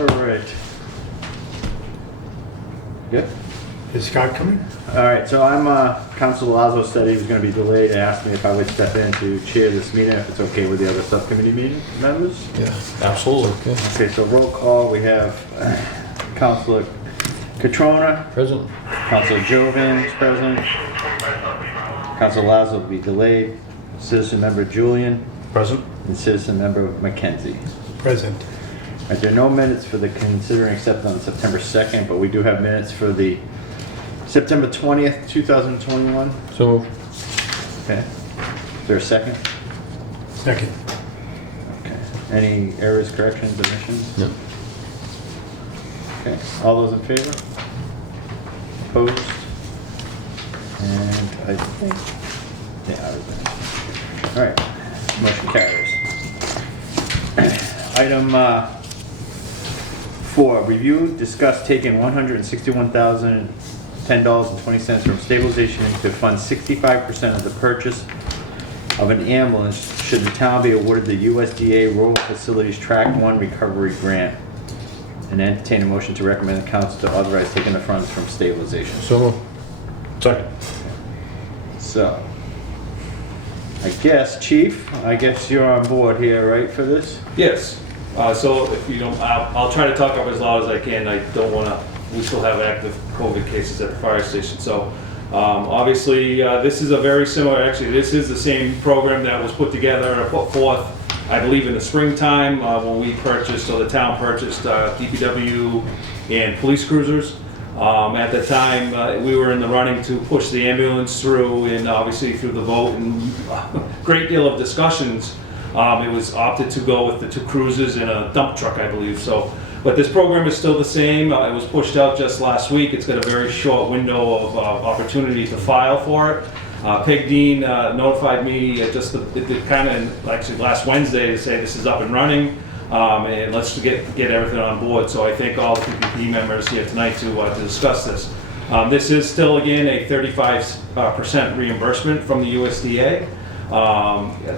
All right. Good. Is Scott coming? All right, so Council Lazo said he was going to be delayed. Asked me if I would step in to chair this meeting, if it's okay with the other subcommittee meeting members. Yeah, absolutely. Okay. Okay, so roll call. We have Councilor Catrona, Present. Councilor Jovan is present. Council Lazo will be delayed. Citizen member Julian Present. and citizen member Mackenzie. Present. Right, there are no minutes for the considering accepted on September 2nd, but we do have minutes for the September 20th, 2021. So moved. Okay. Is there a second? Second. Okay. Any errors, corrections, omissions? No. Okay. All those in favor? Opposed? And I think, yeah, everybody. All right. Motion carries. Item 4, review, discuss taking $161,010.20 from stabilization to fund 65% of the purchase of an ambulance should the town be awarded the USDA Rural Facilities Track 1 Recovery Grant, and entertain a motion to recommend the council to authorize taking the funds from stabilization. So moved. Second. So, I guess, Chief, you're on board here, right, for this? Yes. So if you don't, I'll try to talk up as loud as I can. I don't want to, we still have active COVID cases at the fire station. So obviously this is a very similar, actually this is the same program that was put together and put forth, I believe in the springtime when we purchased, so the town purchased DPW and police cruisers. At the time, we were in the running to push the ambulance through, and obviously through the vote and a great deal of discussions, it was opted to go with the 2 cruisers and a dump truck, I believe. So, but this program is still the same. It was pushed out just last week. It's got a very short window of opportunity to file for it. Peg Dean notified me just actually last Wednesday to say this is up and running. And let's get everything on board. So I thank all the PPP members here tonight to discuss this. This is still, again, a 35% reimbursement from the USDA.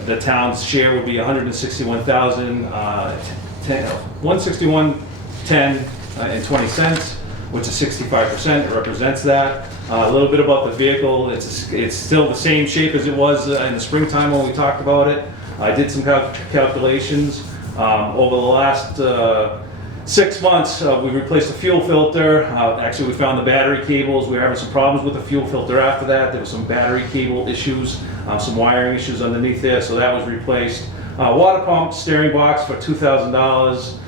The town's share would be $161.10 which is 65%. It represents that. A little bit about the vehicle. It's still the same shape as it was in the springtime when we talked about it. I did some calculations. Over the last 6 months, we replaced the fuel filter. Actually, we found the battery cables. We were having some problems with the fuel filter after that. There were some battery cable issues, some wiring issues underneath there, so that was replaced. Water pump, steering box for $2,000.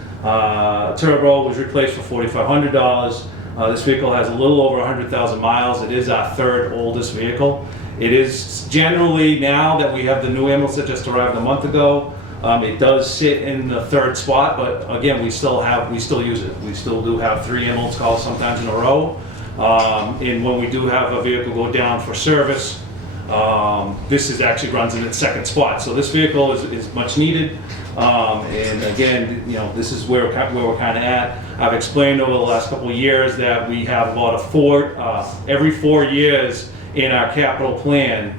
Turbo was replaced for $4,500. This vehicle has a little over 100,000 miles. It is our 3rd oldest vehicle. It is generally, now that we have the new ambulance that just arrived a month ago, it does sit in the 3rd spot, but again, we still use it. We still do have 3 ambulance calls sometimes in a row. And when we do have a vehicle go down for service, this actually runs in its 2nd spot. So this vehicle is much needed. And again, this is where we're kind of at. I've explained over the last couple of years that we have about every 4 years in our capital plan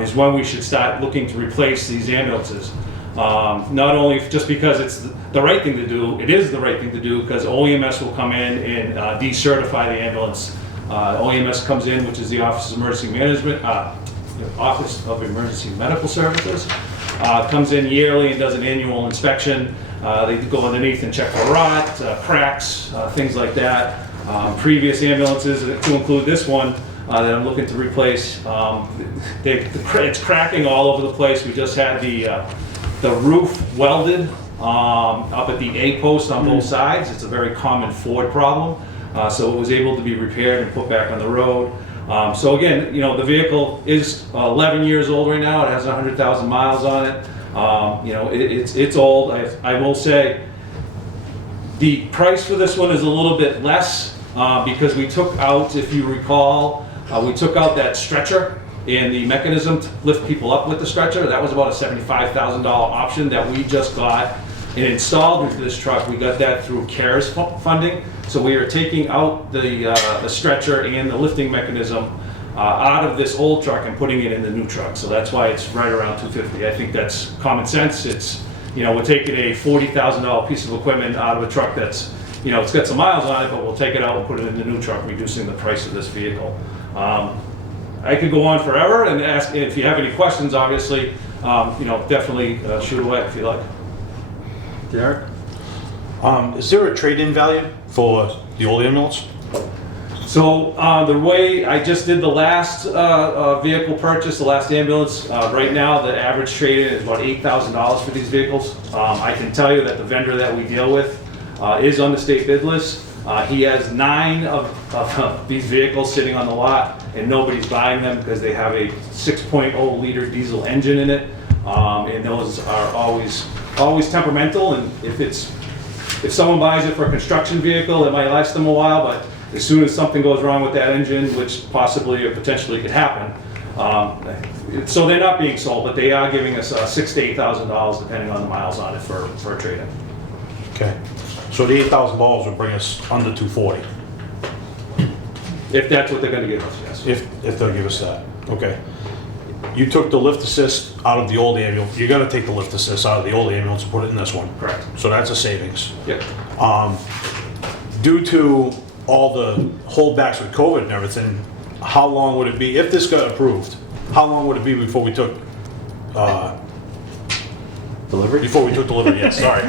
is when we should start looking to replace these ambulances. Not only just because it's the right thing to do, it is the right thing to do because OEMS will come in and decertify the ambulance. OEMS comes in, which is the Office of Emergency Management, Office of Emergency Medical Services, comes in yearly and does an annual inspection. They go underneath and check for rot, cracks, things like that. Previous ambulances, to include this one, that I'm looking to replace, it's cracking all over the place. We just had the roof welded up at the A post on both sides. It's a very common Ford problem. So it was able to be repaired and put back on the road. So again, the vehicle is 11 years old right now. It has 100,000 miles on it. It's old. I will say the price for this one is a little bit less because we took out, if you recall, we took out that stretcher and the mechanism to lift people up with the stretcher. That was about a $75,000 option that we just got and installed into this truck. We got that through CARES funding. So we are taking out the stretcher and the lifting mechanism out of this old truck and putting it in the new truck. So that's why it's right around $250. I think that's common sense. It's, we're taking a $40,000 piece of equipment out of a truck that's you know, it's got some miles on it, but we'll take it out and put it in the new truck, reducing the price of this vehicle. I could go on forever and ask, if you have any questions, obviously, you know, definitely shoot away if you like. Derek? Is there a trade-in value for the old ambulance? So the way I just did the last vehicle purchase, the last ambulance, right now the average trade-in is about $8,000 for these vehicles. I can tell you that the vendor that we deal with is on the state bid list. He has 9 of these vehicles sitting on the lot, and nobody's buying them because they have a 6.0 liter diesel engine in it, and those are always temperamental. And if someone buys it for a construction vehicle, it might last them a while, but as soon as something goes wrong with that engine, which possibly or potentially could happen, so they're not being sold, but they are giving us $6,000 to $8,000 depending on the miles on it for a trade-in. Okay. So the $8,000 would bring us under $240, If that's what they're going to give us, yes. if they'll give us that. Okay. You took the lift assist out of the old ambulance. You're gonna take the lift assist out of the old ambulance and put it in this one. Correct. So that's a savings. Yep. Due to all the holdbacks with COVID and everything, how long would it be, if this got approved, how long would it be before we took, Delivery? delivery? Yes, sorry.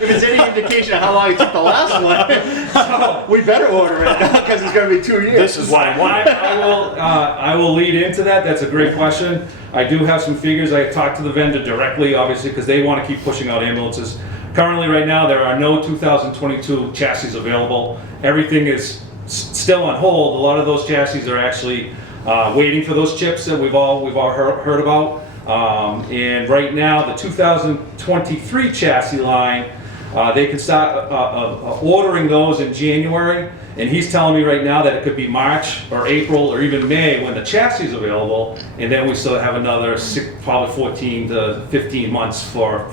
If it's any indication of how long it took the last one, we better order it now because it's going to be 2 years. This is why I wanted. I will lead into that. That's a great question. I do have some figures. I talked to the vendor directly, obviously, because they want to keep pushing out ambulances. Currently, right now, there are no 2022 chassis available. Everything is still on hold. A lot of those chassis are actually waiting for those chips that we've all heard about. And right now, the 2023 chassis line, they can start ordering those in January, and he's telling me right now that it could be March or April or even May when the chassis is available, and then we still have another probably 14 to 15 months for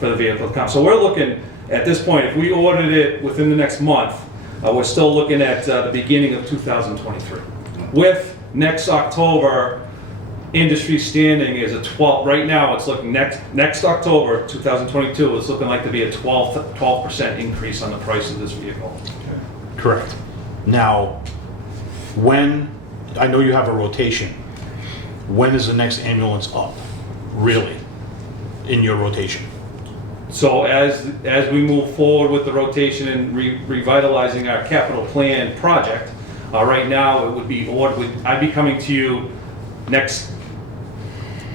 the vehicle to come. So we're looking, at this point, if we ordered it within the next month, we're still looking at the beginning of 2023. With next October, industry standing is a 12, right now it's looking next October 2022, it's looking like to be a 12% increase on the price of this vehicle. Correct. Now, when, I know you have a rotation, when is the next ambulance up, really, in your rotation? So as we move forward with the rotation and revitalizing our capital plan project, right now it would be ordered, I'd be coming to you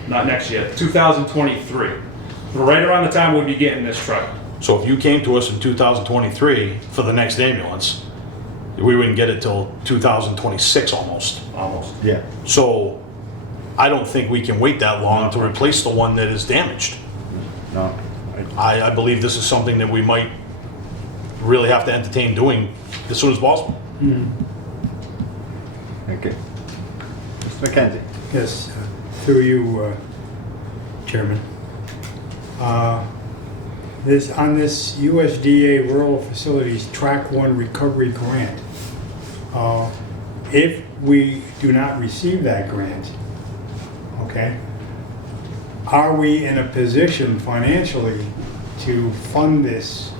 not next year, 2023. Right around the time we'd be getting this truck. So if you came to us in 2023 for the next ambulance, we wouldn't get it till 2026 almost. Almost. Yeah. So I don't think we can wait that long to replace the one that is damaged. No. I believe this is something that we might really have to entertain doing as soon as possible. Okay. Mr. McKenzie? Yes, through you, Chairman. On this USDA Rural Facilities Track 1 Recovery Grant, if we do not receive that grant, okay, are we in a position financially to fund this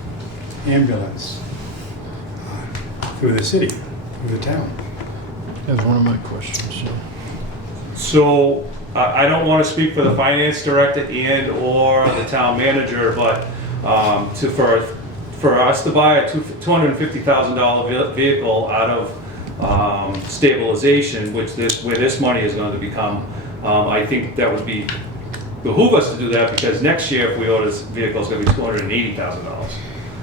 ambulance through the city, through the town? That's one of my questions, yeah. So I don't want to speak for the finance director and or the town manager, but for us to buy a $250,000 vehicle out of stabilization, where this money is going to become, I think that would behoove us to do that, because next year if we order this vehicle, it's going to be $280,000.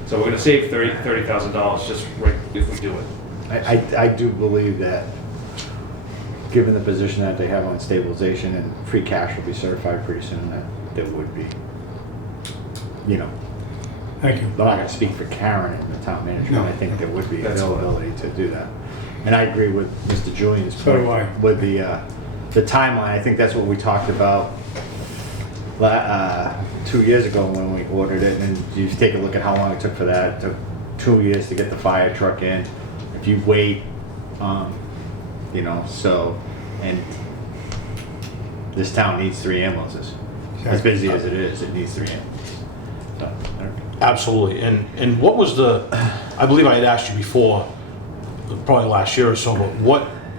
So we're going to save $30,000 just right if we do it. I do believe that, given the position that they have on stabilization, and free cash will be certified pretty soon, that there would be, you know, Thank you. I'm not going to speak for Karen and the town manager, No. but I think there would be That's availability to do that. And I agree with Mr. Julian's So do point I. with the timeline. I think that's what we talked about 2 years ago when we ordered it, and you take a look at how long it took for that. It took 2 years to get the fire truck in. If you wait, you know, so, and this town needs 3 ambulances. As busy as it is, it needs 3 ambulances. So, Absolutely. And what was I believe I had asked you before, probably last year or so, but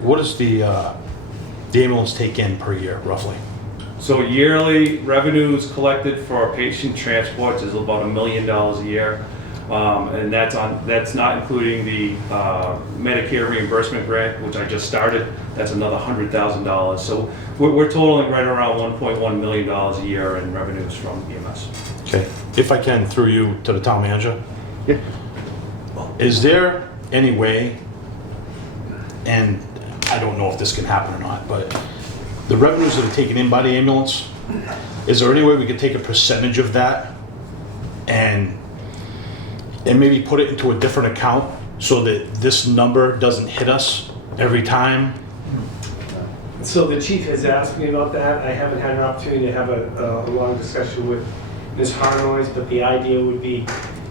what does the ambulance take in per year, roughly? So yearly revenues collected for patient transports is about $1 million a year. And that's not including the Medicare reimbursement grant, which I just started. That's another $100,000. So we're totaling right around $1.1 million a year in revenues from EMS. Okay. If I can, through you to the town manager, Yeah. is there any way, and I don't know if this can happen or not, but the revenues that are taken in by the ambulance, is there any way we could take a percentage of that and maybe put it into a different account so that this number doesn't hit us every time? So the chief has asked me about that. I haven't had an opportunity to have a long discussion with Ms. Harnois, but the idea would be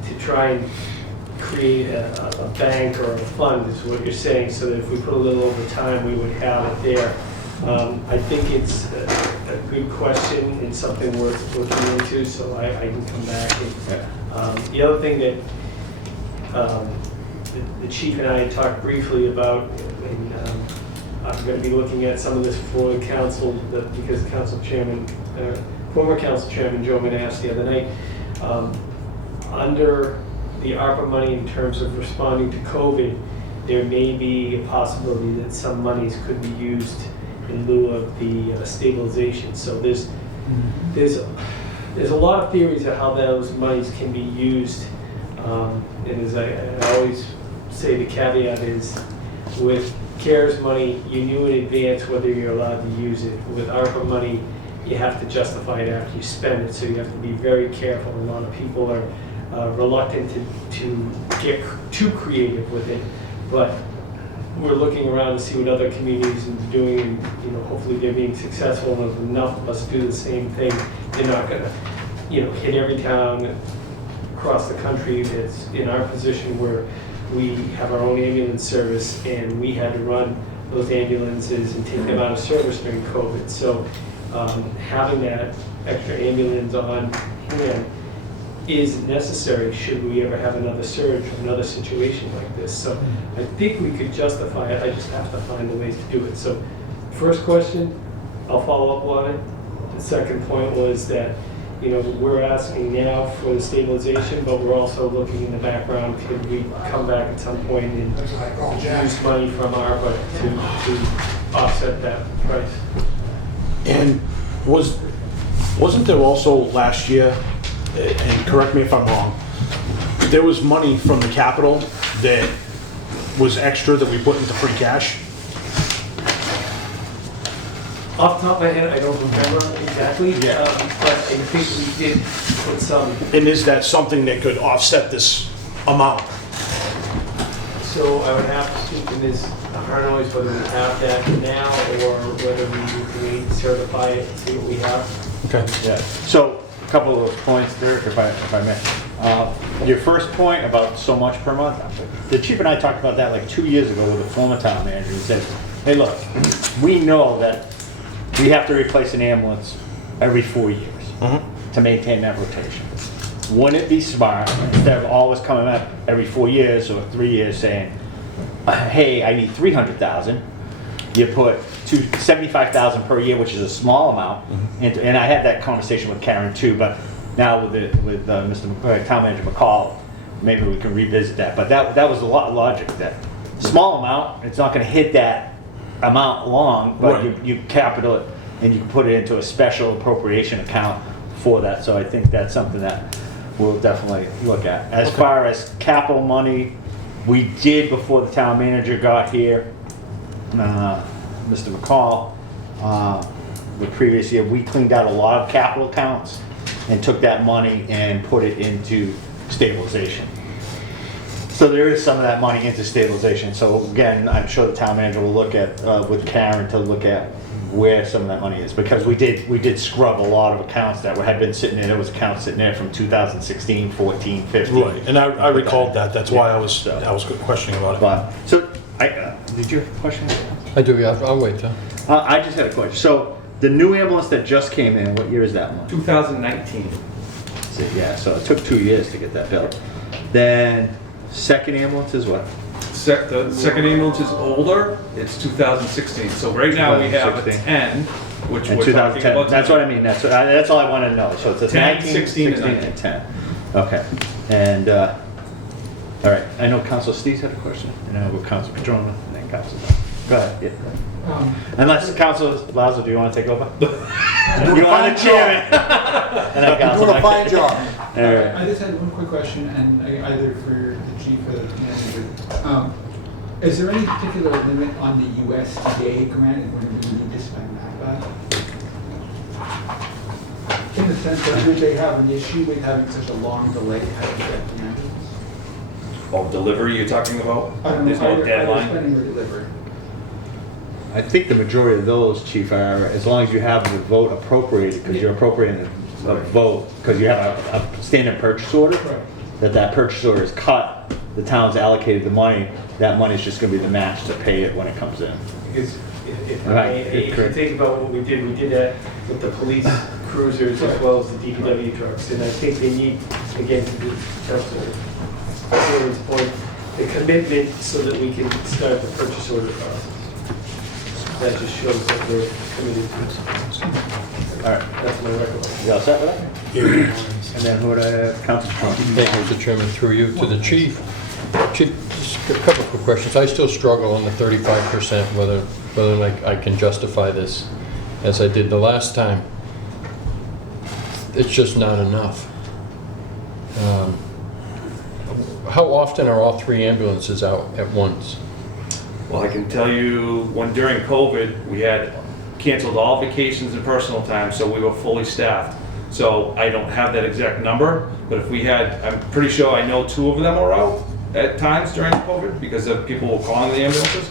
to try and create a bank or a fund, is what you're saying, so that if we put a little over time, we would have it there. I think it's a good question and something worth looking into, so I can come back. And, the other thing that the chief and I had talked briefly about, and I'm going to be looking at some of this for the council, because council chairman, former council chairman Joe Manassi the other night, under the ARPA money in terms of responding to COVID, there may be a possibility that some monies could be used in lieu of the stabilization. So there's a lot of theories of how those monies can be used. And as I always say, the caveat is, with CARES money, you knew in advance whether you're allowed to use it. With ARPA money, you have to justify it after you spend it, so you have to be very careful. A lot of people are reluctant to get too creative with it, but we're looking around to see what other communities are doing, and hopefully they're being successful. And if enough of us do the same thing, they're not going to hit every town across the country that's in our position where we have our own ambulance service, and we had to run those ambulances and take them out of service during COVID. So having that extra ambulance on hand is necessary should we ever have another surge or another situation like this. So I think we could justify it. I just have to find the ways to do it. So first question, I'll follow up on it. The second point was that we're asking now for the stabilization, but we're also looking in the background, could we come back at some point and use money from ARPA to offset that price? And wasn't there also last year, and correct me if I'm wrong, there was money from the capital that was extra that we put into free cash? Off the top of my head, I don't remember exactly, but I think we did put some. And is that something that could offset this amount? So I would have to speak to Ms. Harnois whether we have that now or whether we need to certify it and see what we have. Okay. Yeah, so a couple of those points there, if I may. Your first point about so much per month, the chief and I talked about that like 2 years ago with a former town manager. He said, hey look, we know that we have to replace an ambulance every 4 years to maintain that rotation. Wouldn't it be smart, instead of always coming up every 4 years or 3 years saying, hey, I need 300,000, you put $75,000 per year, which is a small amount, and I had that conversation with Karen too, but now with Mr. Town Manager McCall, maybe we can revisit that. But that was a lot of logic, that small amount, it's not going to hit that amount long, but Right. you capital it and you can put it into a special appropriation account for that. So I think that's something that we'll definitely look at. As far as capital money, we did, before the town manager got here, Mr. McCall, the previous year, we cleaned out a lot of capital accounts and took that money and put it into stabilization. So there is some of that money into stabilization. So again, I'm sure the town manager will look at, with Karen, to look at where some of that money is, because we did scrub a lot of accounts that had been sitting there. There was accounts sitting there from 2016, 14, 15. Right, and I recalled that. That's why I was questioning about it. But so did you have a question? I do, yeah, I'll wait, John. I just had a question. So the new ambulance that just came in, what year is that one? 2019. See, yeah, so it took 2 years to get that built. Then, second ambulance is what? The second ambulance is older, it's 2016. So right now we have a 2016. 10, which In we're talking 2010, about. that's what I mean, that's all I want to know. So it's a 10, 19, 16, 16, and and 10. Okay, and, all right, I know Council Steves had a question, and I have Council Petrona, and then Council. Go ahead, yeah. Unless Council Lazo, do you want to take over? You want the chairman? And then Council. Doing a fine job. All right. I just had one quick question, and either for the chief or the manager. Is there any particular limit on the USDA grant when we need to spend that back? In the sense that would they have an issue with having such a long delay having to get the ambulance? Oh, delivery you're talking about? I don't know, There's no either deadline? spending or delivery. I think the majority of those, Chief, are, as long as you have the vote appropriated, because you're appropriating a vote, because you have a standard purchase order, Right. that purchase order is cut, the town's allocated the money, that money's just gonna be the match to pay it when it comes in. Because if I Right, may, if you correct. think about what we did that with the police cruisers as well as the DPW trucks. And I think they need, again, to be Councilor Taylor's point, the commitment so that we can start the purchase order process. That just shows that we're committed to it. All right, That's my recollection. you all set with that? Yeah. And then who would I have? Council Trump. Thank you, Mr. Chairman, through you to the chief. Chief, just a couple of quick questions. I still struggle on the 35%, whether I can justify this as I did the last time. It's just not enough. How often are all 3 ambulances out at once? Well, I can tell you, when during COVID, we had canceled all vacations and personal time, so we were fully staffed. So I don't have that exact number, but if we had, I'm pretty sure I know 2 of them were out at times during COVID because of people were calling the ambulances.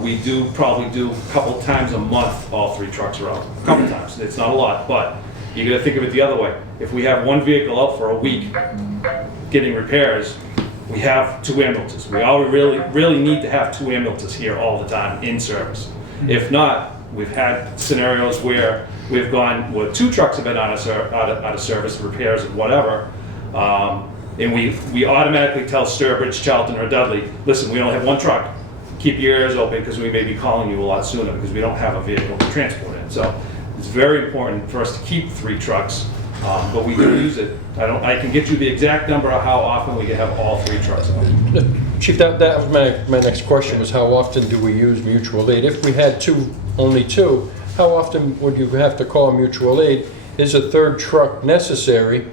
We probably do a couple times a month, all 3 trucks are out. A couple times, it's not a lot, but you gotta think of it the other way. If we have 1 vehicle out for a week getting repairs, we have 2 ambulances. We all really need to have 2 ambulances here all the time in service. If not, we've had scenarios where we've gone, where 2 trucks have been out of service, repairs and whatever, and we automatically tell Southbridge, Charlton, or Dudley, listen, we only have 1 truck. Keep your ears open because we may be calling you a lot sooner because we don't have a vehicle to transport it. So it's very important for us to keep 3 trucks, but we do use it. I can get you the exact number of how often we can have all 3 trucks out. Chief, that was my next question, was how often do we use mutual aid? If we had only two, how often would you have to call mutual aid? Is a 3rd truck necessary?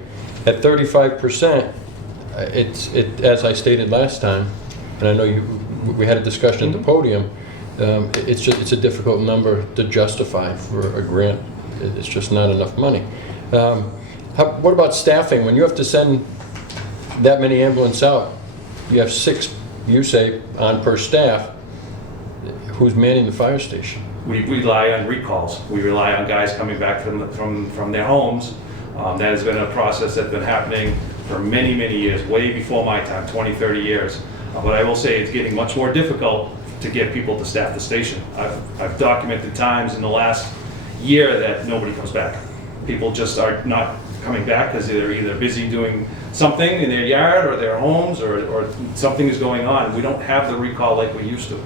At 35%, as I stated last time, and I know we had a discussion at the podium, it's a difficult number to justify for a grant. It's just not enough money. What about staffing? When you have to send that many ambulances out, you have 6, you say, on per staff. Who's manning the fire station? We rely on recalls. We rely on guys coming back from their homes. That has been a process that's been happening for many, many years, way before my time, 20, 30 years. But I will say it's getting much more difficult to get people to staff the station. I've documented times in the last year that nobody comes back. People just are not coming back because they're either busy doing something in their yard or their homes or something is going on. We don't have the recall like we used to.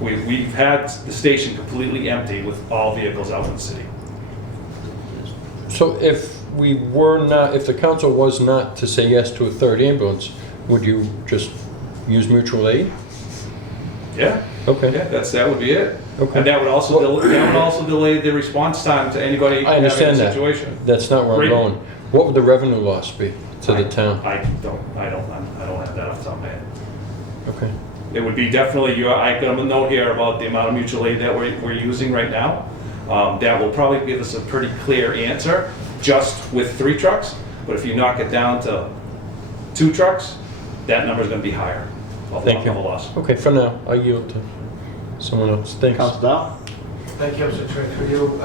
We've had the station completely empty with all vehicles out in the city. So if the council was not to say yes to a 3rd ambulance, would you just use mutual aid? Yeah. Okay. Yeah, that would be it. Okay. And that would also delay the response time to anybody I having a understand that. situation. That's not where I'm Great. going. What would the revenue loss be to the town? I don't have that off the top of my head. Okay. It would be definitely, I got a note here about the amount of mutual aid that we're using right now. That will probably give us a pretty clear answer just with 3 trucks. But if you knock it down to 2 trucks, that number is going to be higher. Thank you. Of a loss. Okay, for now, I yield to someone else. Thanks. Council Dow? Thank you, Mr. Chair. Through you,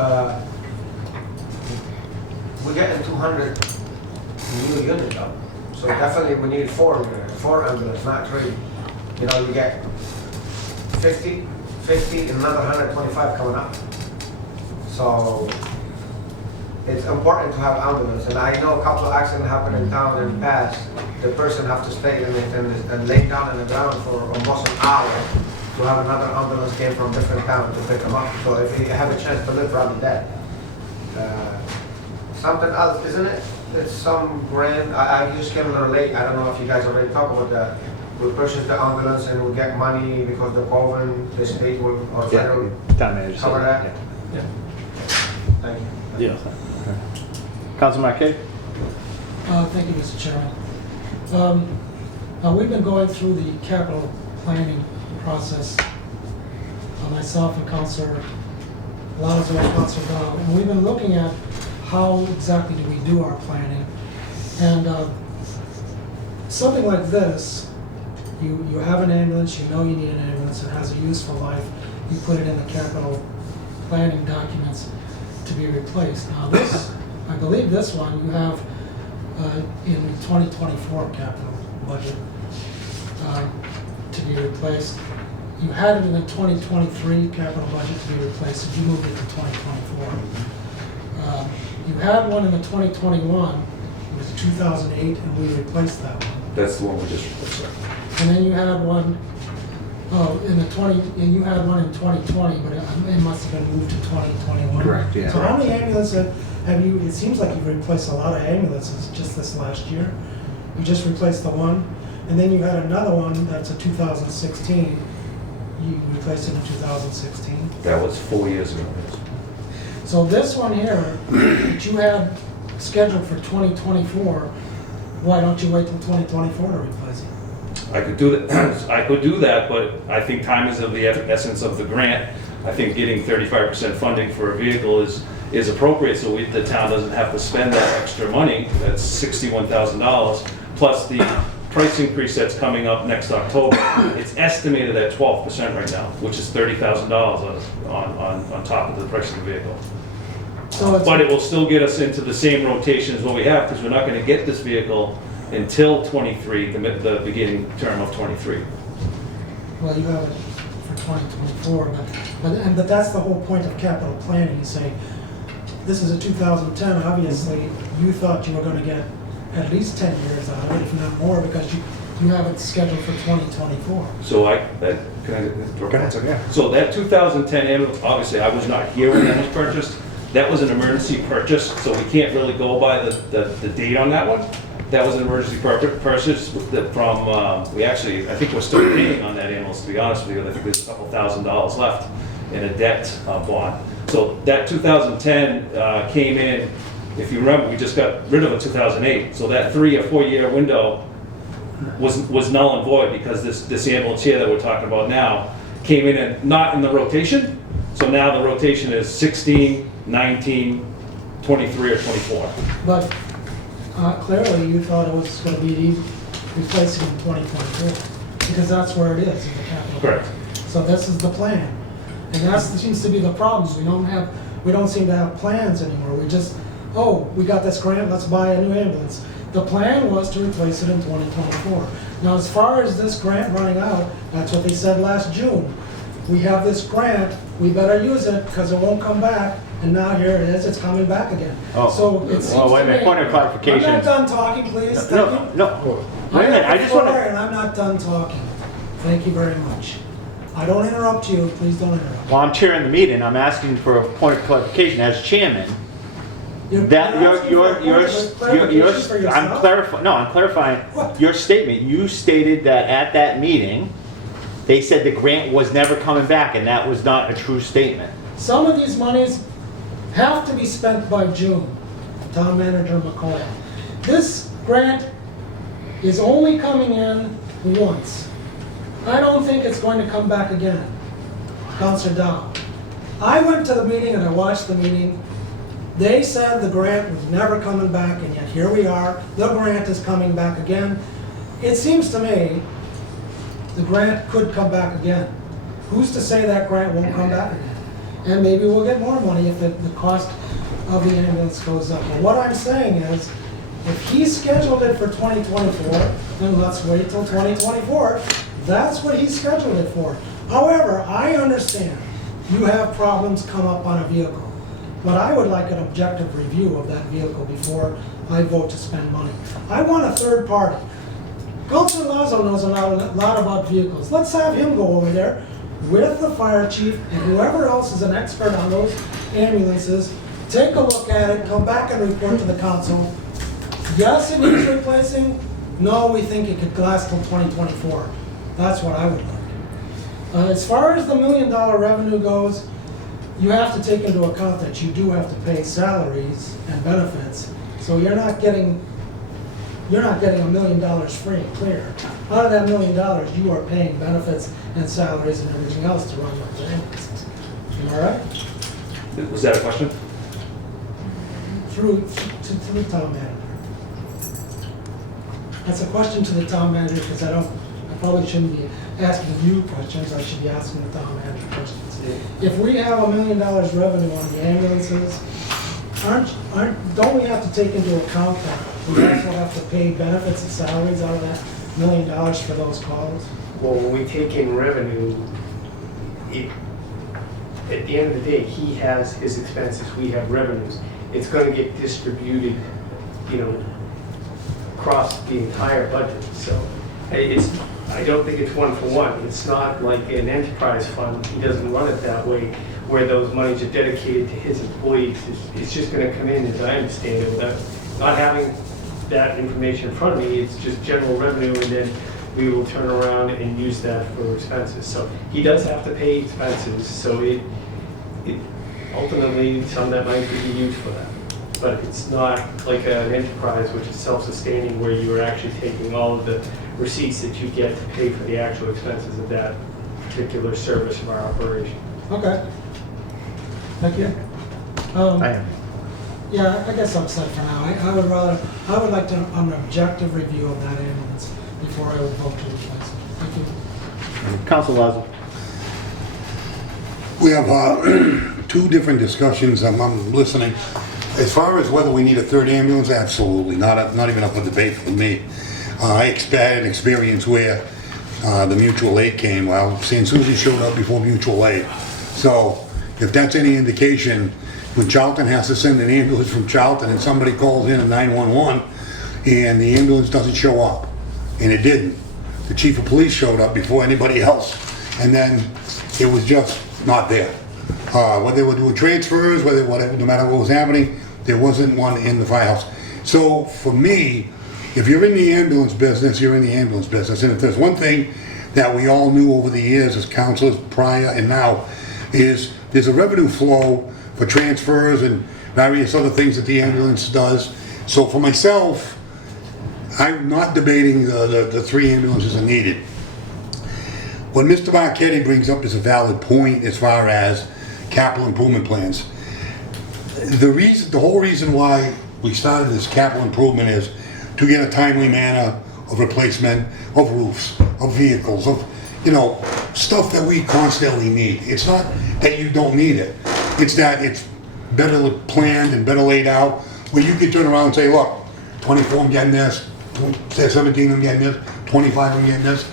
we're getting 200 new units up. So definitely we need 4 ambulances, not 3. You know, you get 50, and another 125 coming up. So it's important to have ambulance, and I know a couple of accidents happened in town in the past. The person have to stay and lay down on the ground for almost an hour to have another ambulance came from different town to pick them up. So if you have a chance to live, rather that. Something else, isn't it? It's some grant, I just came a little late, I don't know if you guys already talked about that. We purchased the ambulance and we get money because the government, the state will, or federal, Yeah, town manager said cover that. that? Yeah. Thank you. Yeah. Councilman Arcade? Thank you, Mr. Chairman. We've been going through the capital planning process, myself and Councilor Lazo and Councilor Dow, and we've been looking at how exactly do we do our planning. And something like this, you have an ambulance, you know you need an ambulance, it has a useful life, you put it in the capital planning documents to be replaced. Now this, I believe this one you have in the 2024 capital budget to be replaced. You had it in the 2023 capital budget to be replaced, and you moved it to 2024. You had one in the 2021, it was 2008, and we replaced that one. That's the one we just replaced. And then you had one, and you had one in 2020, but it must have been moved to 2021. Correct, yeah. So how many ambulances have you, it seems like you've replaced a lot of ambulances just this last year. You just replaced the one, and then you had another one that's a 2016. You replaced it in 2016. That was 4 years ago. So this one here, that you had scheduled for 2024, why don't you wait till 2024 to replace it? I could do that. I could do that, but I think time is of the essence of the grant. I think getting 35% funding for a vehicle is appropriate, so the town doesn't have to spend that extra money. That's $61,000 plus the price increase that's coming up next October. It's estimated at 12% right now, which is $30,000 on top of the price of the vehicle. So it's, But it will still get us into the same rotation as what we have, because we're not going to get this vehicle until 23, the beginning term of 23. well, you have it for 2024, but that's the whole point of capital planning. You say, this is a 2010, obviously, you thought you were gonna get at least 10 years out of it, if not more, because you have it scheduled for 2024. So So that 2010 ambulance, obviously, I was not here when that was purchased. That was an emergency purchase, so we can't really go by the date on that one. That was an emergency purchase from, we actually, I think we're still paying on that ambulance, to be honest with you. I think there's a couple $1,000s left in a debt bond. So that 2010 came in, if you remember, we just got rid of a 2008. So that 3 or 4 year window was null and void, because this ambulance here that we're talking about now came in and not in the rotation. So now the rotation is 16, 19, 23, or 24. But clearly, you thought it was gonna be replacing in 2024, because that's where it is in the capital. Correct. So this is the plan, and that seems to be the problem. We don't seem to have plans anymore. We just, oh, we got this grant, let's buy a new ambulance. The plan was to replace it in 2024. Now, as far as this grant running out, that's what they said last June. We have this grant, we better use it because it won't come back, and now here it is, it's coming back again. Oh. So it seems Well, wait a to minute, me- point of clarification. I'm not done talking, please. No, Thank you. no, wait a minute, I just want to, And I'm not done talking. Thank you very much. I don't interrupt you, please don't interrupt. well, I'm chairing the meeting, I'm asking for a point of clarification as chairman. That, asking for a point of clarification for yourself? I'm clarifying What? your statement. You stated that at that meeting, they said the grant was never coming back, and that was not a true statement. Some of these monies have to be spent by June, Town Manager McCoy. This grant is only coming in once. I don't think it's going to come back again. Councilor Dow. I went to the meeting and I watched the meeting. They said the grant was never coming back, and yet here we are. The grant is coming back again. It seems to me the grant could come back again. Who's to say that grant won't come back again? And maybe we'll get more money if the cost of the ambulance goes up. But what I'm saying is, if he scheduled it for 2024, then let's wait till 2024. That's what he scheduled it for. However, I understand you have problems come up on a vehicle. but I would like an objective review of that vehicle before I vote to spend money. I want a third party. Councilor Lazo knows a lot about vehicles. Let's have him go over there with the fire chief and whoever else is an expert on those ambulances, take a look at it, come back and report to the council. Yes, it needs replacing. No, we think it could last till 2024. That's what I would like. As far as the $1 million revenue goes, you have to take into account that you do have to pay salaries and benefits. So you're not getting $1 million free and clear. Out of that $1 million, you are paying benefits and salaries and everything else to run those ambulances. Am I right? Was that a question? Through to the town manager. That's a question to the town manager because I probably shouldn't be asking you questions. I should be asking the town manager questions. If we have $1 million revenue on the ambulances, don't we have to take into account that we also have to pay benefits and salaries out of that $1 million for those calls? Well, when we take in revenue, at the end of the day, he has his expenses, we have revenues. It's gonna get distributed, across the entire budget, so I don't think it's one for one. It's not like an enterprise fund. He doesn't run it that way, where those monies are dedicated to his employees. It's just gonna come in, as I understand it, without not having that information in front of me. It's just general revenue, and then we will turn around and use that for expenses. So he does have to pay expenses, so it ultimately, some of that might be used for that. But it's not like an enterprise which is self-sustaining, where you are actually taking all of the receipts that you get to pay for the actual expenses of that particular service of our operation. Okay. Thank you. I am. Yeah, I guess I'm set for now. I would like an objective review of that ambulance before I would vote to replace it. Thank you. Council Lazo. We have two different discussions. I'm listening. As far as whether we need a third ambulance, absolutely. Not even up for debate for me. I had an experience where the mutual aid came. Well, St. Susie showed up before mutual aid. So if that's any indication, when Charlton has to send an ambulance from Charlton and somebody calls in at 911 and the ambulance doesn't show up, and it didn't. The chief of police showed up before anybody else, and then it was just not there. Whether they were doing transfers, whatever, no matter what was happening, there wasn't one in the firehouse. So for me, if you're in the ambulance business, you're in the ambulance business. And if there's one thing that we all knew over the years as councilors prior and now, is there's a revenue flow for transfers and various other things that the ambulance does. So for myself, I'm not debating the 3 ambulances are needed. What Mr. Marchetti brings up is a valid point as far as capital improvement plans. The whole reason why we started this capital improvement is to get a timely manner of replacement of roofs, of vehicles, of, stuff that we constantly need. It's not that you don't need it. It's that it's better planned and better laid out, where you can turn around and say, look, 24 I'm getting this, 17 I'm getting this, 25 I'm getting this,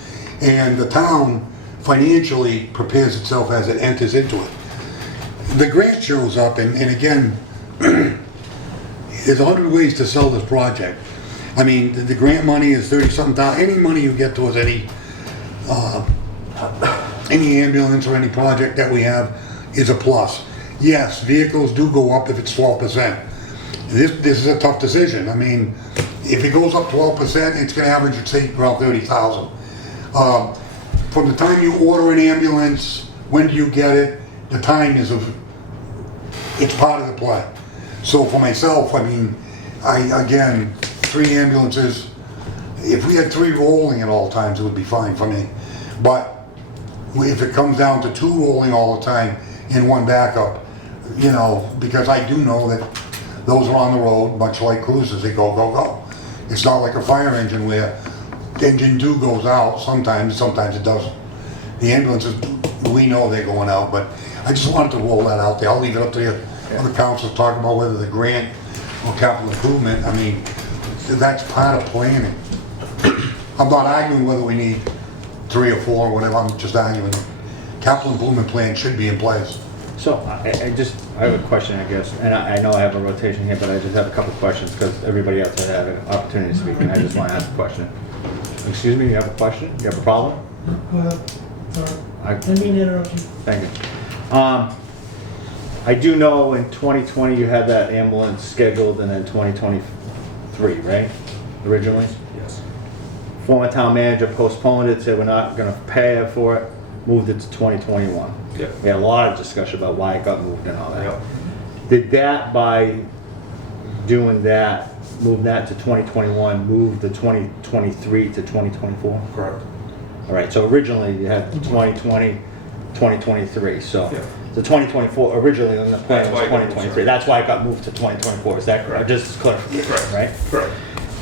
and the town financially prepares itself as it enters into it. The grant shows up, and again, there's 100 ways to sell this project. I mean, the grant money is 30-something thousand. Any money you get towards any ambulance or any project that we have is a plus. Yes, vehicles do go up if it's 12%. This is a tough decision. I mean, if it goes up 12%, it's going to average, say, around 30,000. From the time you order an ambulance, when do you get it? The time it's part of the play. So for myself, I mean, again, 3 ambulances, if we had 3 rolling at all times, it would be fine for me. But if it comes down to 2 rolling all the time and 1 backup, because I do know that those are on the road, much like cruisers, they go, go, go. It's not like a fire engine where engine 2 goes out sometimes it doesn't. The ambulances, we know they're going out, but I just wanted to roll that out there. I'll leave it up to the other councils to talk about whether the grant or capital improvement, I mean, that's part of planning. I'm not arguing whether we need 3 or 4 or whatever, I'm just arguing capital improvement plan should be in place. So I have a question, I guess, and I know I have a rotation here, but I just have a couple questions because everybody else had had an opportunity to speak, and I just want to ask a question. Excuse me, you have a question? You have a problem? Go ahead. Sorry. I- Didn't mean to interrupt you. Thank you. I do know in 2020 you had that ambulance scheduled, and then 2023, right? Originally? Yes. Former town manager postponed it, said we're not gonna pay for it, moved it to 2021. Yep. We had a lot of discussion about why it got moved and all that. Yep. Did that, by doing that, move that to 2021, move the 2023 to 2024? Correct. All right, so originally you had 2020, 2023, so Yeah. the 2024, originally on the plan That's was why it got 2023. moved. That's why it got moved to 2024, is that correct? Correct. Just clarification, Correct. right? Correct.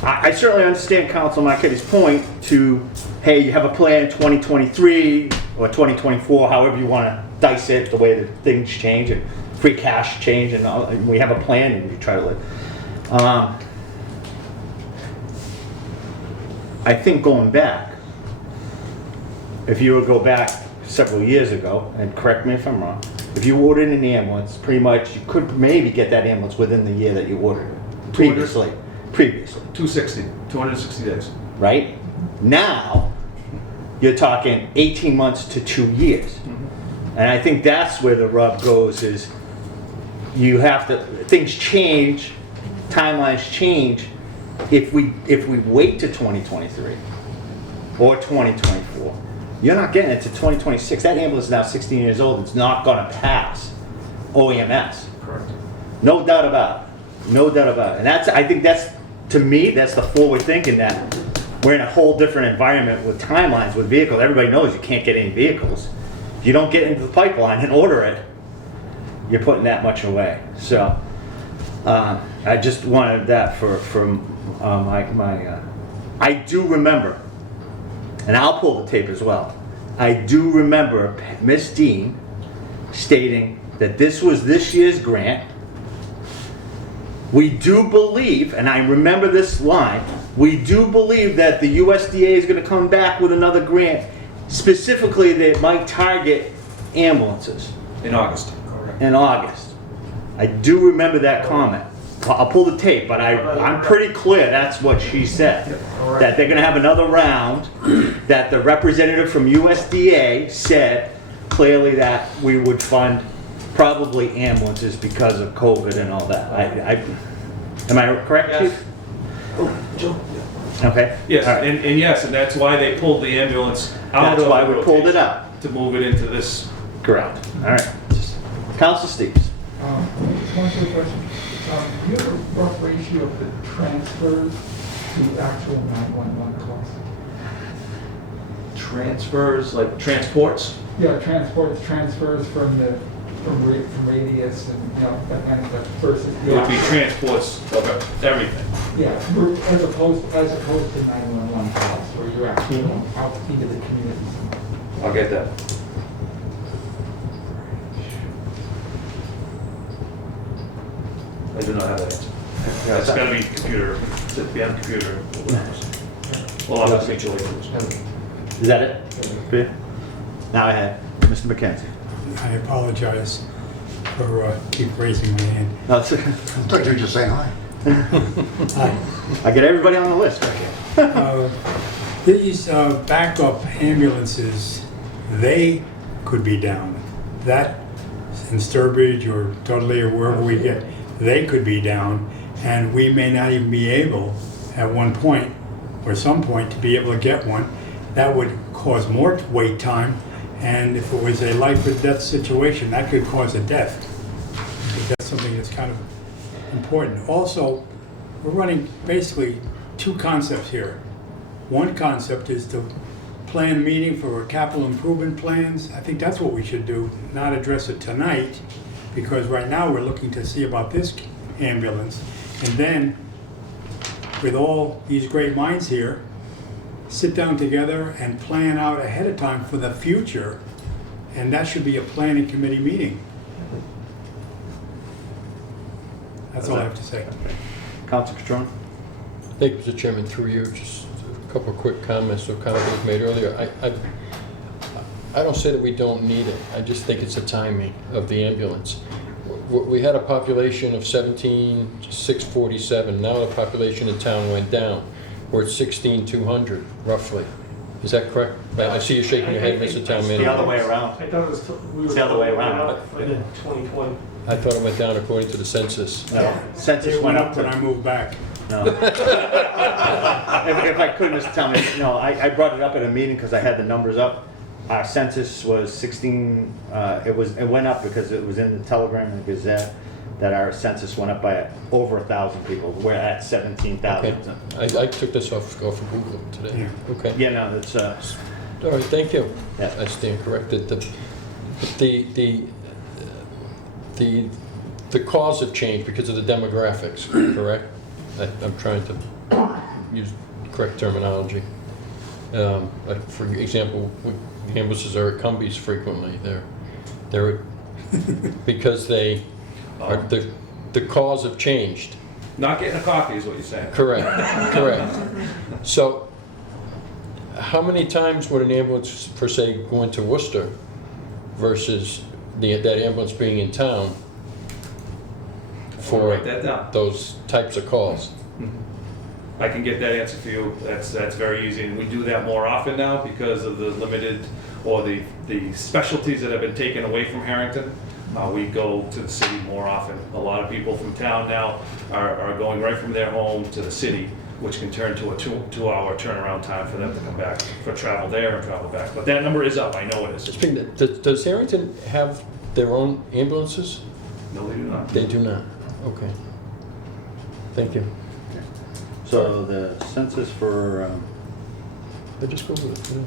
I certainly understand Councilman Marquette's point to, hey, you have a plan 2023 or 2024, however you want to dice it, the way that things change and free cash change and all, and we have a plan and you try to live. I think going back, if you would go back several years ago, and correct me if I'm wrong, if you ordered an ambulance, pretty much you could maybe get that ambulance within the year that you ordered it. Previously. 260 days. Right? Now, you're talking 18 months to 2 years. And I think that's where the rub goes is you have to, things change, timelines change. If we wait to 2023 or 2024, you're not getting it to 2026. That ambulance is now 16 years old. It's not gonna pass OEMS. Correct. No doubt about it. No doubt about it. And that's, I think that's, to me, that's the forward thinking that we're in a whole different environment with timelines with vehicles. Everybody knows you can't get any vehicles. If you don't get into the pipeline and order it, you're putting that much away. So I just wanted that for my I do remember, and I'll pull the tape as well. I do remember Miss Dean stating that this was this year's grant. We do believe, and I remember this line, we do believe that the USDA is going to come back with another grant, specifically that might target ambulances In August. Correct. in August. I do remember that comment. I'll pull the tape, but I'm pretty clear that's what she said. That they're going to have another round, that the representative from USDA said clearly that we would fund probably ambulances because of COVID and all that. Am I correct, Yes. Chief? Okay. Yes, All right. and yes, and that's why they pulled the ambulance out That's of why the we pulled it rotation out. to move it into this. Correct. All right. Council Steves. Just one quick question. Do you have a rough ratio of the transfers to actual 911 calls? Transfers, like transports? Yeah, transfers from radius and, you know, that kind of stuff versus. It would be transports of everything. Yeah, as opposed to 911 calls, where you're actually going out into the communities. I'll get that. I do not have that answer. Yeah, it's gotta be computer, to be on the computer. Well, I'll have to make sure. Is that it? For you? Now I have Mr. McKenzie. I apologize for keep raising my hand. No, it's, I thought you were just saying hi. I get everybody on the list right here. These backup ambulances, they could be down. That in Sturbridge or Dudley or wherever we get, they could be down, and we may not even be able at one point or some point to be able to get one. That would cause more wait time, and if it was a life or death situation, that could cause a death. I think that's something that's kind of important. Also, we're running basically two concepts here. One concept is to plan a meeting for capital improvement plans. I think that's what we should do, not address it tonight, because right now we're looking to see about this ambulance. And then, with all these great minds here, sit down together and plan out ahead of time for the future. And that should be a planning committee meeting. That's all I have to say. Council Catrone? Thank you, Mr. Chairman, through you, just a couple of quick comments to a comment that was made earlier. I don't say that we don't need it, I just think it's the timing of the ambulance. We had a population of 17,647, now the population in town went down. We're at 16,200 roughly. Is that correct? I see you shaking your head, Mr. Town It's the Manager. other way around. I thought it was, we were. It's the other way around. up For the 2020. I thought it went down according to the census. No, census It went up when I to, moved back. no. If I could, Mr. Town Manager, no, I brought it up at a meeting because I had the numbers up. Our census was 16, it went up because it was in the Telegram and the Gazette that our census went up by over 1,000 people. We're at 17,000. Okay, I took this off of Google today. Yeah. Okay. Yeah, no, that's, All right, thank you. Yeah. I stand corrected. The cause of change because of the demographics, correct? I'm trying to use correct terminology. Like for example, ambulances are at Cumbies frequently. They're because they are the cause have changed. Not getting a coffee is what you're saying. Correct, correct. So, how many times would an ambulance, per se, go into Worcester versus that ambulance being in town for Write that down. those types of calls? I can get that answer for you. That's very easy, and we do that more often now because of the limited or the specialties that have been taken away from Harrington. We go to the city more often. A lot of people from town now are going right from their home to the city, which can turn to a two-hour turnaround time for them to come back for travel there and travel back. But that number is up. I know it is. Does Harrington have their own ambulances? No, they do not. They do not. Okay. Thank you. so the census for, I just go with it.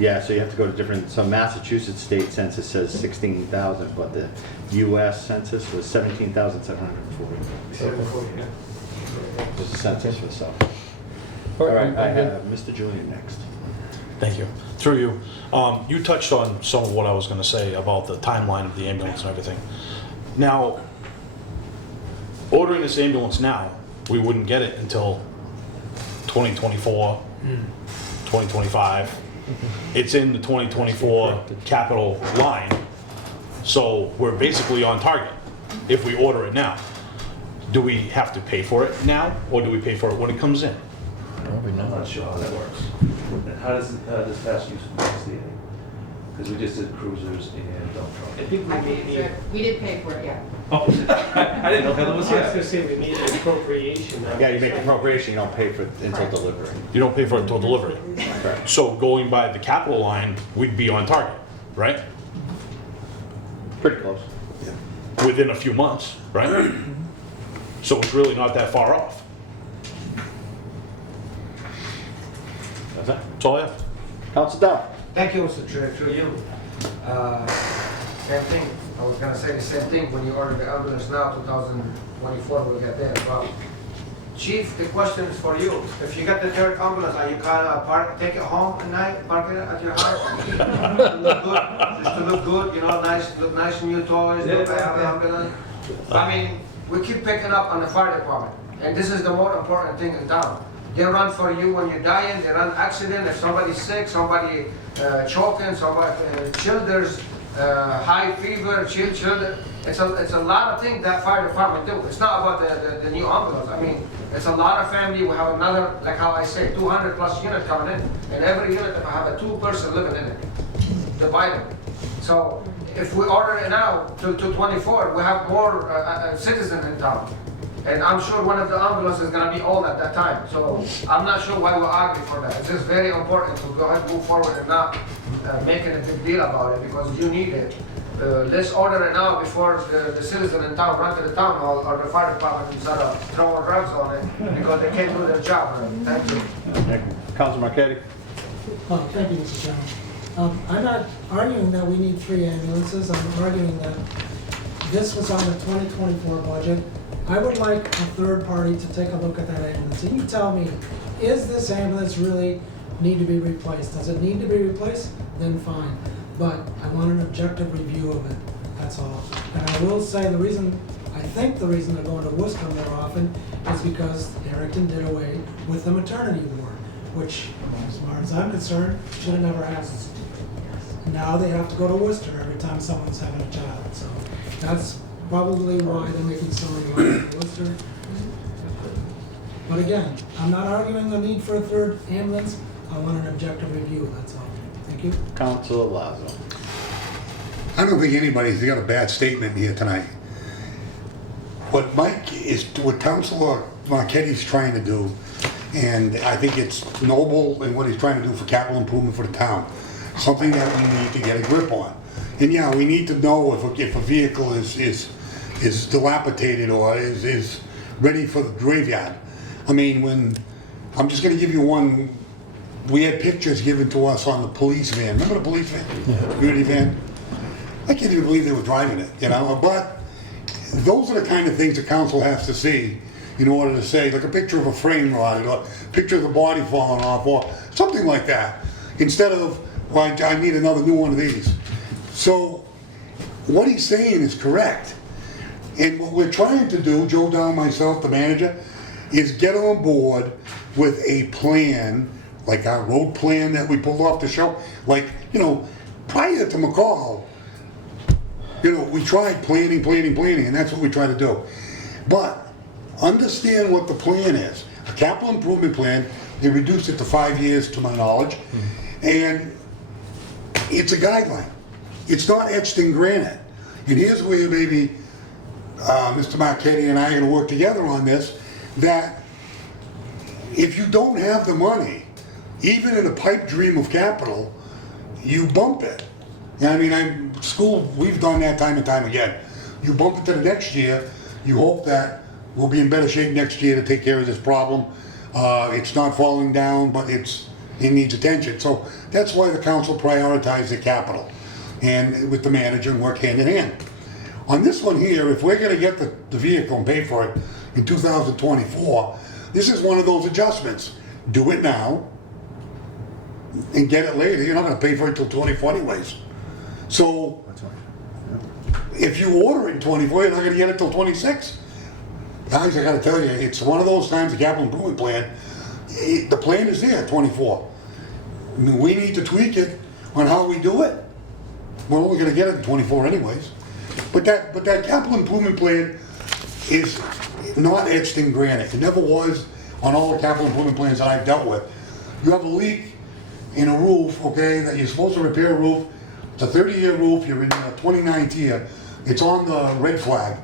yeah, so you have to go to different, so Massachusetts state census says 16,000, but the US census was 17,740. Was the census for South. All right, I have Mr. Julian next. Thank you. Through you. You touched on some of what I was going to say about the timeline of the ambulance and everything. Now, ordering this ambulance now, we wouldn't get it until 2024, 2025. It's in the 2024 capital line, so we're basically on target if we order it now. Do we have to pay for it now, or do we pay for it when it comes in? Probably I'm not. not sure how that works. How does past use work, Steve? Because we just did cruisers and dump I trucks. think we made We didn't pay for it yet. Oh, I didn't know Heather was I was gonna here. say we made an appropriation. Yeah, you make appropriation, you don't pay for it until delivery. You don't pay for it until delivery. Correct. So going by the capital line, we'd be on target, right? Pretty close. Within a few months, right? So it's really not that far off. That's it. That's all I have. Council Dow. Thank you, Mr. Chair, through you. Same thing, I was gonna say the same thing, when you order the ambulance now, 2024, we'll get there, but Chief, the question is for you. If you get the third ambulance, are you gonna take it home at night, park it at your house? To look good, just to look good, you know, look nice new toys, look like have an ambulance. I mean, we keep picking up on the fire department, and this is the more important thing in town. They run for you when you're dying, they run accident, if somebody's sick, somebody choking, somebody, children's high fever, children. It's a lot of things that fire department do. It's not about the new ambulance. I mean, it's a lot of family. We have another, like how I say, 200 plus units coming in, and every unit I have a 2-person living in it, divided. So if we order it now to 24, we have more citizens in town. And I'm sure one of the ambulances is gonna be old at that time. So I'm not sure why we argue for that. It's just very important to go ahead and move forward and not making a big deal about it because you need it. Let's order it now before the citizen in town run to the town hall or the fire department and start throwing drugs on it because they can't do their job. Right? Thank you. Council Marquetti. Thank you, Mr. Chairman. I'm not arguing that we need 3 ambulances. I'm arguing that this was on the 2024 budget. I would like a third party to take a look at that ambulance. And you tell me, is this ambulance really need to be replaced? Does it need to be replaced? Then fine. But I want an objective review of it, that's all. And I will say I think the reason they're going to Worcester more often is because Harrington did away with the maternity ward, which, as far as I'm concerned, should have never happened. Now they have to go to Worcester every time someone's having a child, so that's probably why they're making so many runs to Worcester. But again, I'm not arguing the need for a third ambulance, I want an objective review, that's all. Thank you. Councilor Lazo. I don't think anybody's got a bad statement here tonight. What Councilor Marquette's trying to do, and I think it's noble in what he's trying to do for capital improvement for the town, something that we need to get a grip on. And yeah, we need to know if a vehicle is dilapidated or is ready for the graveyard. I mean, I'm just gonna give you one, we had pictures given to us on the police van. Remember the police van? Community van? I can't even believe they were driving it, you know? But those are the kind of things the council has to see in order to say, like a picture of a frame rotted, or a picture of the body falling off, or something like that, instead of, well, I need another new one of these. So what he's saying is correct. And what we're trying to do, Joe Dow, myself, the manager, is get on board with a plan, like our road plan that we pulled off the shelf. Like, you know, prior to McCall, you know, we tried planning, and that's what we try to do. But understand what the plan is. A capital improvement plan, they reduced it to 5 years to my knowledge, and it's a guideline. It's not etched in granite. And here's where maybe Mr. Marchetti and I are gonna work together on this, that if you don't have the money, even in a pipe dream of capital, you bump it. And I mean, we've done that time and time again. You bump it to the next year, you hope that we'll be in better shape next year to take care of this problem. It's not falling down, but it needs attention. So that's why the council prioritized the capital and with the manager and work hand in hand. On this one here, if we're gonna get the vehicle and pay for it in 2024, this is one of those adjustments. Do it now and get it later. You're not gonna pay for it until 24 anyways. So if you order it in 24, you're not gonna get it till 26. Guys, I gotta tell you, it's one of those times, the capital improvement plan, the plan is there, 24. I mean, we need to tweak it on how we do it. We're only gonna get it in 24 anyways. But that capital improvement plan is not etched in granite. It never was on all the capital improvement plans that I've dealt with. You have a leak in a roof, okay, that you're supposed to repair a roof. It's a 30-year roof, you're in the 29th year. It's on the red flag.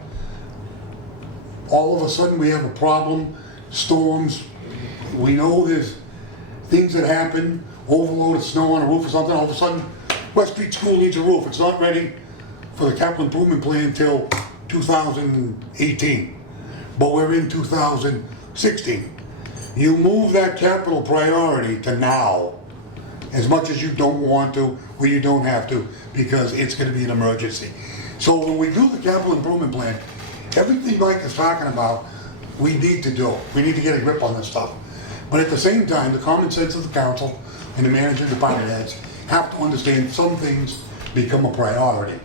All of a sudden we have a problem, storms. We know there's things that happen, overload of snow on a roof or something. All of a sudden, West Street School needs a roof. It's not ready for the capital improvement plan until 2018. But we're in 2016. You move that capital priority to now, as much as you don't want to or you don't have to, because it's going to be an emergency. So when we do the capital improvement plan, everything Mike is talking about, we need to do. We need to get a grip on this stuff. But at the same time, the common sense of the council and the manager and department heads have to understand some things become a priority.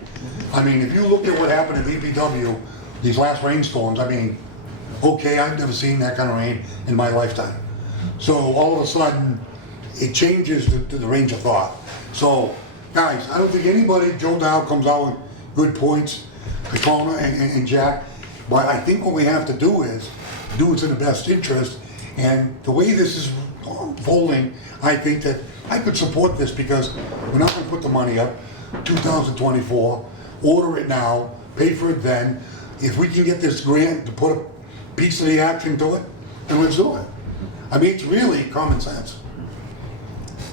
I mean, if you look at what happened at DPW, these last rainstorms, I mean, okay, I've never seen that kind of rain in my lifetime. So all of a sudden, it changes the range of thought. So, guys, I don't think anybody, Joe Dow comes out with good points, Katona and Jack, but I think what we have to do is do what's in the best interest. And the way this is unfolding, I think that I could support this, because we're not gonna put the money up 2024, order it now, pay for it then. If we can get this grant to put a piece of the action to it, then let's do it. I mean, it's really common sense.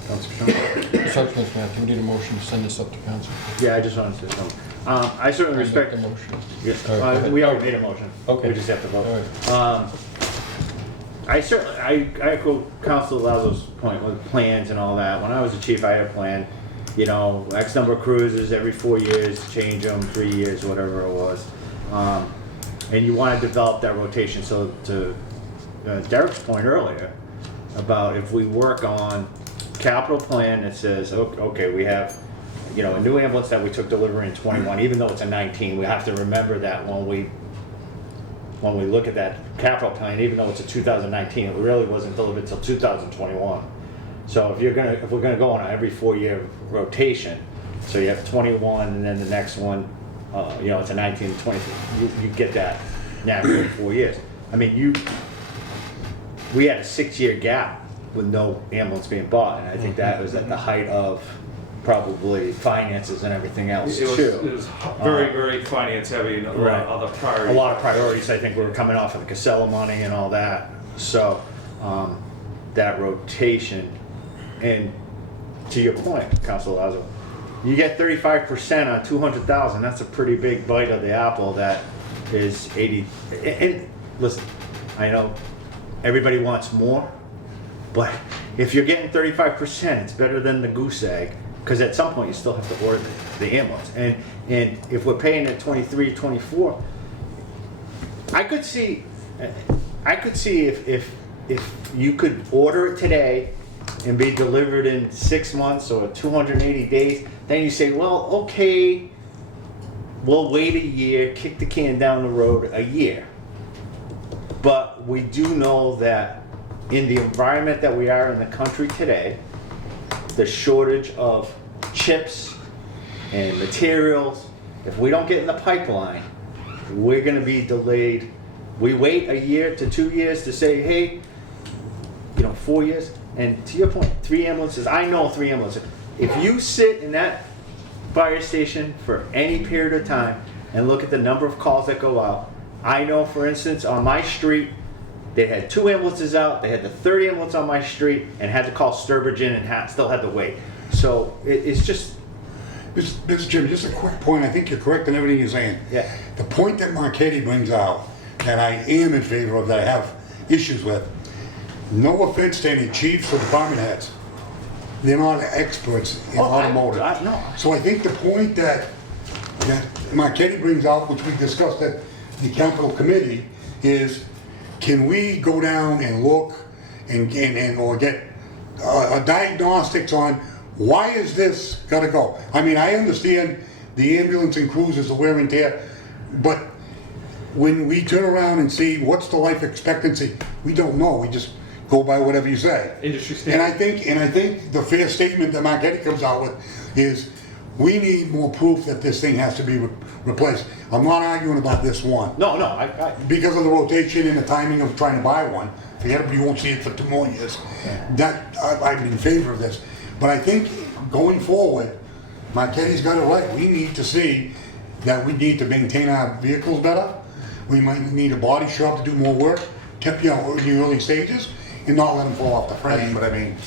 Subcommittee, Matthew, we need a motion to send this up to council. Yeah, I just wanted to say something. I certainly respect. Make the motion. Yeah, All right, go ahead. we already made a motion. Okay. We just have to vote. All right. I echo Councilor Lazo's point with plans and all that. When I was a chief, I had a plan. You know, X number of cruisers every 4 years, change them, 3 years, whatever it was. And you want to develop that rotation. So to Derek's point earlier about if we work on capital plan that says, okay, we have, you know, a new ambulance that we took delivery in 21, even though it's a 19, we have to remember that when we look at that capital plan, even though it's a 2019, it really wasn't delivered until 2021. So if we're gonna go on an every 4 year rotation, So you have 21, and then the next one, you know, it's a 19, 20. You get that naturally in 4 years. I mean, we had a 6-year gap with no ambulance being bought, and I think that was at the height of probably finances and everything else It too. was very, very finance heavy and a lot Right. of other A priorities. lot of priorities, I think we were coming off of the Casella money and all that. So that rotation, and to your point, Councilor Lazo, you get 35% on 200,000. That's a pretty big bite of the apple. That is 80. And listen, I know everybody wants more, but if you're getting 35%, it's better than the goose egg. Because at some point you still have to order the ambulance, and if we're paying at 23, 24, I could see if you could order it today and be delivered in 6 months or 280 days, then you say, well, okay, we'll wait a year, kick the can down the road a year. But we do know that in the environment that we are in the country today, the shortage of chips and materials, if we don't get in the pipeline, we're going to be delayed. We wait a year to 2 years to say, hey, you know, 4 years. And to your point, 3 ambulances, I know 3 ambulances. If you sit in that fire station for any period of time and look at the number of calls that go out, I know, for instance, on my street, they had 2 ambulances out, they had the 3rd ambulance on my street, and had to call Southbridge in and still had to wait. So it's just... Mr. Jim, just a quick point. I think you're correct in everything you're saying. Yeah. The point that Marchetti brings out, that I am in favor of, that I have issues with, no offense to any chiefs or department heads, they're not experts in automotive. No. So I think the point that Marchetti brings out, which we discussed at the capital committee, is can we go down and look and or get diagnostics on why is this gotta go? I mean, I understand the ambulance and crews is the wear and tear, but when we turn around and see what's the life expectancy, we don't know. We just go by whatever you say. Industry And standard. I think the fair statement that Marchetti comes out with is we need more proof that this thing has to be replaced. I'm not arguing about this one. No, Because of the rotation and the timing of trying to buy one, forget it, you won't see it for 2 more years. I'm in favor of this. But I think going forward, Marchetti's got it right. We need to see that we need to maintain our vehicles better. We might need a body shop to do more work, in the early stages, and not let them fall off the frame. But I mean,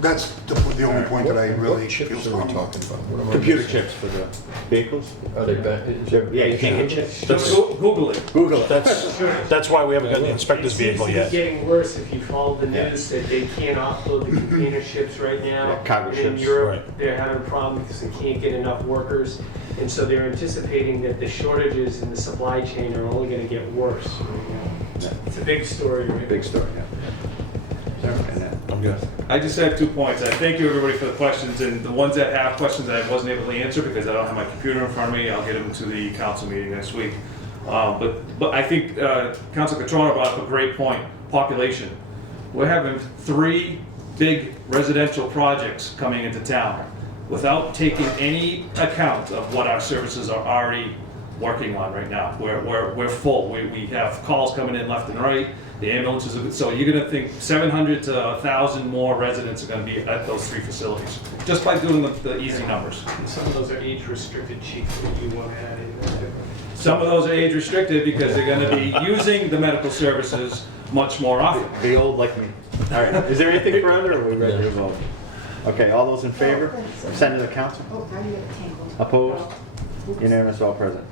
that's the only point that I really What feel chips are we strong about. talking about? What am I computer missing? chips for the vehicles. Are they back? Yeah, you can't get chips. Google it. Google it. That's why we haven't got the inspector's vehicle It yet. seems to be getting worse if you follow the Yeah. news that they can't offload the container ships right now. Yeah, cargo And in ships, Europe, right. they're having a problem because they can't get enough workers. And so they're anticipating that the shortages in the supply chain are only gonna get worse. It's a big story right Big now. story, yeah. And that- I'm good. I just have 2 points. I thank you everybody for the questions, and the ones that have questions that I wasn't able to answer because I don't have my computer in front of me, I'll get them to the council meeting next week. But I think Councilor Catrona brought up a great point, population. We're having 3 big residential projects coming into town without taking any account of what our services are already working on right now. We're full. We have calls coming in left and right. The ambulances, so you're gonna think 700 to 1,000 more residents are gonna be at those 3 facilities, just by doing the easy numbers. And some of those are age restricted, chief, that you want to add in there too. Some of those are age restricted because they're gonna be using the medical services much more often. Be old like me. All right, is there anything further, or are we ready to vote? Okay, all those in favor? Send to the council? Opposed? Unanimous, all present.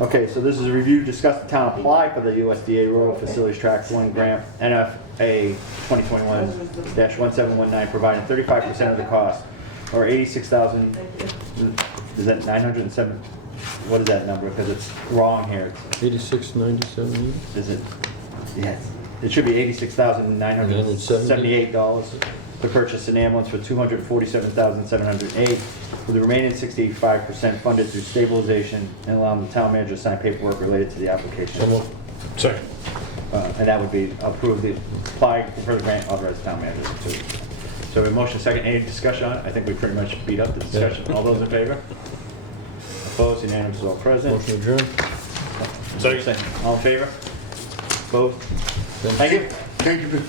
Okay, so this is a review, discuss the town apply for the USDA Rural Facilities Tract 1 grant, NFA 2021-1719, providing 35% of the cost, or 86,000, is that 907? What is that number? Because it's wrong here. 8697? Is it? Yes. It should be $86,978 to purchase an ambulance for $247,708, with the remaining 65% funded through stabilization, and allowing the town manager to sign paperwork related to the application. So moved. Second. And that would be approve the apply for the grant, authorize the town manager to So we have a motion second, any discussion on it? I think we pretty much beat up the discussion. All those in favor? Opposed, unanimous, all present. Motion adjourned. Second. All in favor? Opposed? Thank you. Thank you.